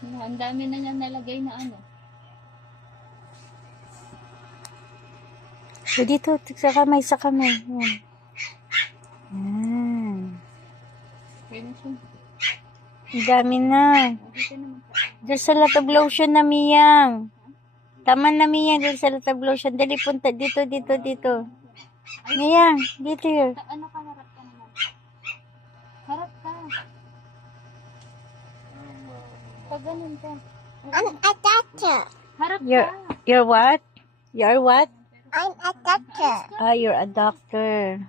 Ang dami na niya nalagay na ano. So, dito, sa kamay, sa kamay. Yan. Yan. Kaya na siya. Ang dami na. Dito naman pa. There's a lot of lotion na, Miyang. Tama na, Miyang. There's a lot of lotion. Dali, punta. Dito, dito, dito. Miyang, dito here. Ano ka, harap ka naman. Harap ka. Pag ganun ka. I'm a doctor. Harap You're, ka. you're what? You're what? I'm a doctor. Ah, you're a doctor.